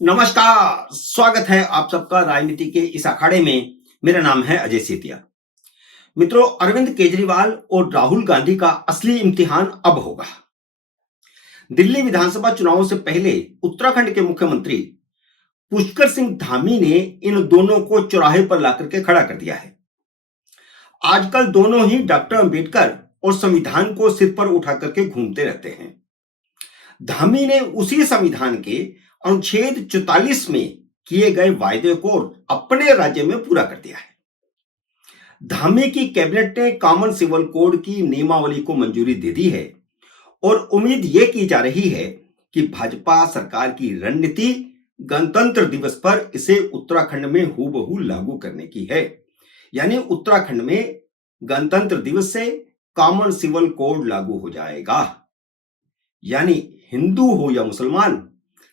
नमस्कार, स्वागत है आप सबका राजनीति के इस अखाड़े में। मेरा नाम है अजय सेतिया। मित्रों, अरविंद केजरीवाल और राहुल गांधी का असली इम्तिहान अब होगा। दिल्ली विधानसभा चुनावों से पहले उत्तराखंड के मुख्यमंत्री पुष्कर सिंह धामी ने इन दोनों को चौराहे पर लाकर के खड़ा कर दिया है। आजकल दोनों ही डॉक्टर अंबेडकर और संविधान को सिर पर उठा करके घूमते रहते हैं। धामी ने उसी संविधान के अनुच्छेद 44 में किए गए वायदे को अपने राज्य में पूरा कर दिया है। धामी की कैबिनेट ने कॉमन सिविल कोड की नियमावली को मंजूरी दे दी है और उम्मीद यह की जा रही है कि भाजपा सरकार की रणनीति गणतंत्र दिवस पर इसे उत्तराखंड में हूबहू लागू करने की है। यानी उत्तराखंड में गणतंत्र दिवस से कॉमन सिविल कोड लागू हो जाएगा। यानी हिंदू हो या मुसलमान,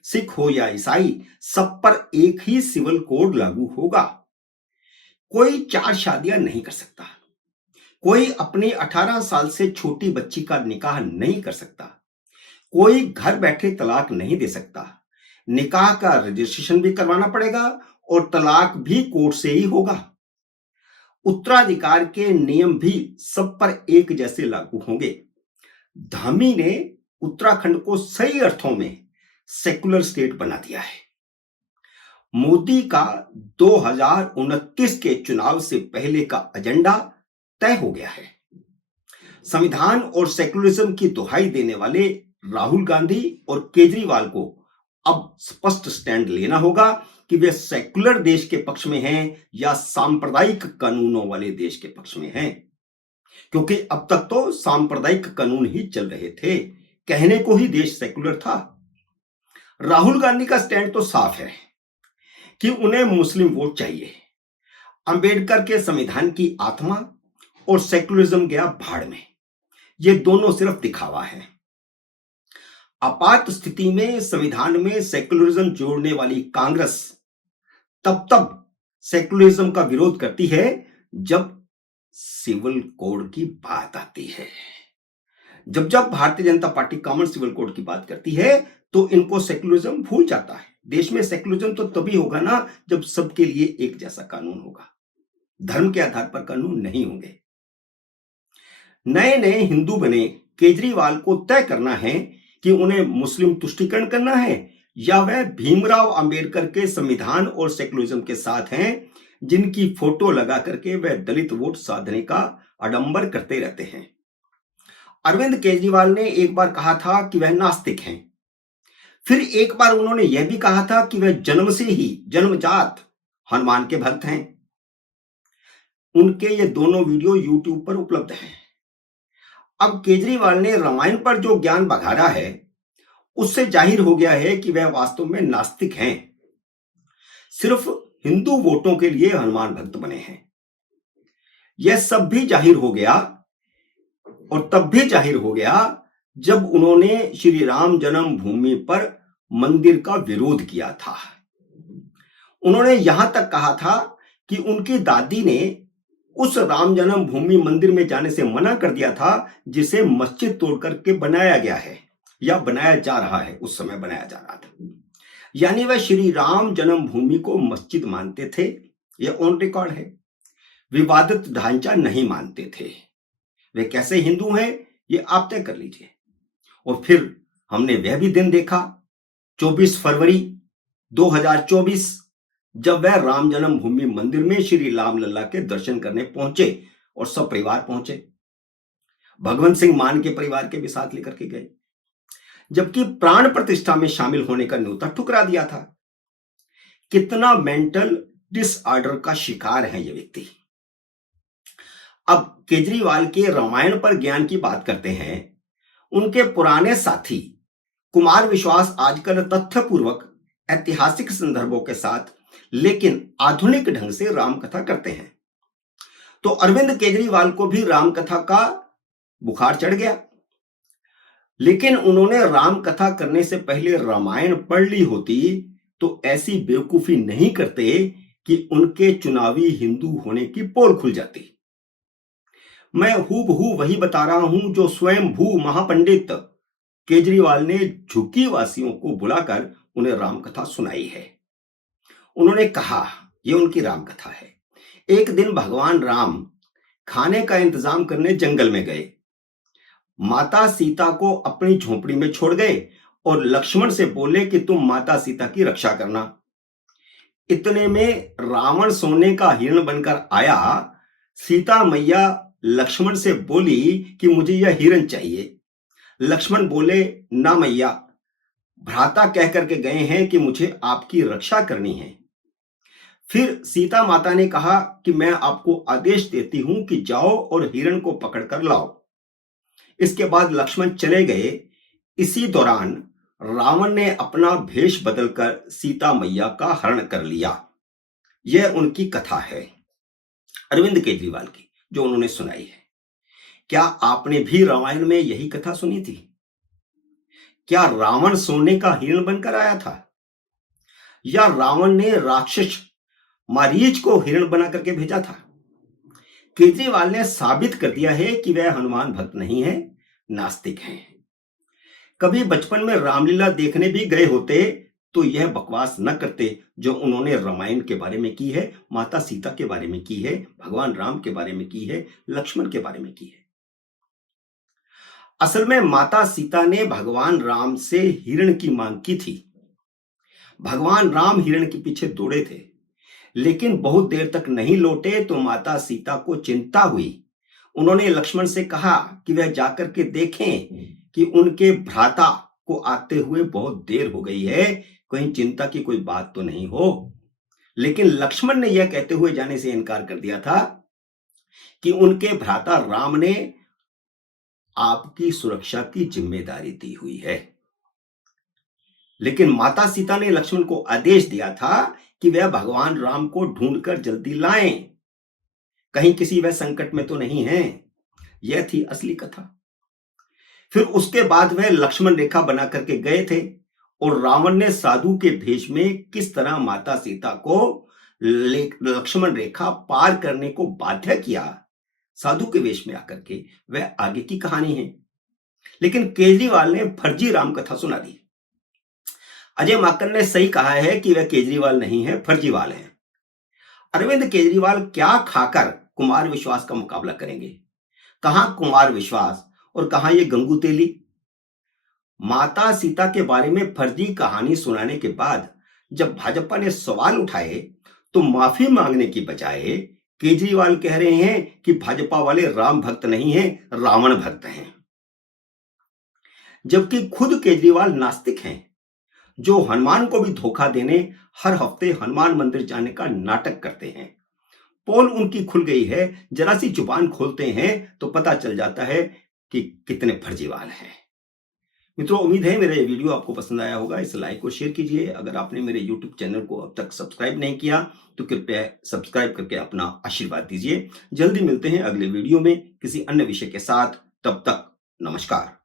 सिख हो या ईसाई, सब पर एक ही सिविल कोड लागू होगा। कोई 4 शादियां नहीं कर सकता, कोई अपनी 18 साल से छोटी बच्ची का निकाह नहीं कर सकता, कोई घर बैठे तलाक नहीं दे सकता। निकाह का रजिस्ट्रेशन भी करवाना पड़ेगा और तलाक भी कोर्ट से ही होगा। उत्तराधिकार के नियम भी सब पर एक जैसे लागू होंगे। धामी ने उत्तराखंड को सही अर्थों में सेकुलर स्टेट बना दिया है। मोदी का 2029 के चुनाव से पहले का एजेंडा तय हो गया है। संविधान और सेकुलरिज्म की दुहाई देने वाले राहुल गांधी और केजरीवाल को अब स्पष्ट स्टैंड लेना होगा कि वे सेकुलर देश के पक्ष में हैं या सांप्रदायिक कानूनों वाले देश के पक्ष में हैं। क्योंकि अब तक तो सांप्रदायिक कानून ही चल रहे थे, कहने को ही देश सेकुलर था। राहुल गांधी का स्टैंड तो साफ है कि उन्हें मुस्लिम वोट चाहिए। अंबेडकर के संविधान की आत्मा और सेकुलरिज्म गया भाड़ में। ये दोनों सिर्फ दिखावा है। आपात स्थिति में संविधान में सेकुलरिज्म जोड़ने वाली कांग्रेस तब सेकुलरिज्म का विरोध करती है जब सिविल कोड की बात आती है। जब Bharatiya Janata party common civil code की बात करती है तो इनको सेकुलरिज्म भूल जाता है। देश में सेकुलरिज्म तो तभी होगा ना जब सबके लिए एक जैसा कानून होगा, धर्म के आधार पर कानून नहीं होंगे। नए नए हिंदू बने केजरीवाल को तय करना है कि उन्हें मुस्लिम तुष्टीकरण करना है या वह भीमराव अंबेडकर के संविधान और सेकुलरिज्म के साथ हैं, जिनकी फोटो लगा करके वह दलित वोट साधने का आडंबर करते रहते हैं। अरविंद केजरीवाल ने एक बार कहा था कि वह नास्तिक हैं। फिर एक बार उन्होंने यह भी कहा था कि वह जन्म से ही जन्मजात हनुमान के भक्त हैं। उनके ये दोनों वीडियो यूट्यूब पर उपलब्ध हैं। अब केजरीवाल ने रामायण पर जो ज्ञान बघारा है उससे जाहिर हो गया है कि वह वास्तव में नास्तिक हैं। सिर्फ हिंदू वोटों के लिए हनुमान भक्त बने हैं। यह सब भी जाहिर हो गया और तब भी जाहिर हो गया जब उन्होंने श्री राम जन्मभूमि पर मंदिर का विरोध किया था। उन्होंने यहां तक कहा था कि उनकी दादी ने उस राम जन्मभूमि मंदिर में जाने से मना कर दिया था जिसे मस्जिद तोड़ करके बनाया गया है या बनाया जा रहा है। उस समय बनाया जा रहा था। यानी वह श्री राम जन्मभूमि को मस्जिद मानते थे। यह ऑन रिकॉर्ड है। विवादित ढांचा नहीं मानते थे। वे कैसे हिंदू हैं ये आप तय कर लीजिए। और फिर हमने वह भी दिन देखा 24 फरवरी 2024 जब वह राम जन्मभूमि मंदिर में श्री राम लल्ला के दर्शन करने पहुंचे और सब परिवार पहुंचे। भगवंत सिंह मान के परिवार के भी साथ लेकर के गए, जबकि प्राण प्रतिष्ठा में शामिल होने का न्योता ठुकरा दिया था। कितना मेंटल डिसऑर्डर का शिकार है यह व्यक्ति। अब केजरीवाल के रामायण पर ज्ञान की बात करते हैं। उनके पुराने साथी कुमार विश्वास आजकल तथ्यपूर्वक ऐतिहासिक संदर्भों के साथ लेकिन आधुनिक ढंग से रामकथा करते हैं। तो अरविंद केजरीवाल को भी रामकथा का बुखार चढ़ गया, लेकिन उन्होंने रामकथा करने से पहले रामायण पढ़ ली होती तो ऐसी बेवकूफी नहीं करते कि उनके चुनावी हिंदू होने की पोल खुल जाती। मैं हूबहू वही बता रहा हूं जो स्वयं भू महापंडित केजरीवाल ने झुग्गी वासियों को बुलाकर उन्हें राम कथा सुनाई है। उन्होंने कहा, ये उनकी राम कथा है, एक दिन भगवान राम खाने का इंतजाम करने जंगल में गए। माता सीता को अपनी झोपड़ी में छोड़ गए और लक्ष्मण से बोले कि तुम माता सीता की रक्षा करना। इतने में रावण सोने का हिरण बनकर आया। सीता मैया लक्ष्मण से बोली कि मुझे यह हिरण चाहिए। लक्ष्मण बोले, ना मैया, भ्राता कह करके गए हैं कि मुझे आपकी रक्षा करनी है। फिर सीता माता ने कहा कि मैं आपको आदेश देती हूं कि जाओ और हिरण को पकड़कर लाओ। इसके बाद लक्ष्मण चले गए। इसी दौरान रावण ने अपना भेष बदलकर सीता मैया का हरण कर लिया। यह उनकी कथा है, अरविंद केजरीवाल की, जो उन्होंने सुनाई है। क्या आपने भी रामायण में यही कथा सुनी थी? क्या रावण सोने का हिरण बनकर आया था, या रावण ने राक्षस मारीच को हिरण बना करके भेजा था? केजरीवाल ने साबित कर दिया है कि वह हनुमान भक्त नहीं है, नास्तिक हैं। कभी बचपन में रामलीला देखने भी गए होते तो यह बकवास न करते जो उन्होंने रामायण के बारे में की है, माता सीता के बारे में की है, भगवान राम के बारे में की है, लक्ष्मण के बारे में की है। असल में माता सीता ने भगवान राम से हिरण की मांग की थी। भगवान राम हिरण के पीछे दौड़े थे, लेकिन बहुत देर तक नहीं लौटे तो माता सीता को चिंता हुई। उन्होंने लक्ष्मण से कहा कि वह जाकर के देखें कि उनके भ्राता को आते हुए बहुत देर हो गई है, कहीं चिंता की कोई बात तो नहीं हो। लेकिन लक्ष्मण ने यह कहते हुए जाने से इनकार कर दिया था कि उनके भ्राता राम ने आपकी सुरक्षा की जिम्मेदारी दी हुई है। लेकिन माता सीता ने लक्ष्मण को आदेश दिया था कि वह भगवान राम को ढूंढकर जल्दी लाएं, कहीं किसी वह संकट में तो नहीं है। यह थी असली कथा। फिर उसके बाद वह लक्ष्मण रेखा बना करके गए थे और रावण ने साधु के भेष में किस तरह माता सीता को लक्ष्मण रेखा पार करने को बाध्य किया, साधु के वेश में आकर के, वह आगे की कहानी है। लेकिन केजरीवाल ने फर्जी राम कथा सुना दी। अजय माकन ने सही कहा है कि वह केजरीवाल नहीं है, फर्जीवाल है। अरविंद केजरीवाल क्या खाकर कुमार विश्वास का मुकाबला करेंगे? कहां कुमार विश्वास और कहां ये गंगू तेली? माता सीता के बारे में फर्जी कहानी सुनाने के बाद जब भाजपा ने सवाल उठाए तो माफी मांगने की बजाय केजरीवाल कह रहे हैं कि भाजपा वाले राम भक्त नहीं हैं, रावण भक्त हैं। जबकि खुद केजरीवाल नास्तिक हैं, जो हनुमान को भी धोखा देने हर हफ्ते हनुमान मंदिर जाने का नाटक करते हैं। पोल उनकी खुल गई है, जरा सी जुबान खोलते हैं तो पता चल जाता है कि कितने फर्जीवाल हैं। मित्रों, उम्मीद है मेरा ये वीडियो आपको पसंद आया होगा। इसे लाइक और शेयर कीजिए। अगर आपने मेरे YouTube चैनल को अब तक सब्सक्राइब नहीं किया तो कृपया सब्सक्राइब करके अपना आशीर्वाद दीजिए। जल्दी मिलते हैं अगले वीडियो में किसी अन्य विषय के साथ। तब तक नमस्कार।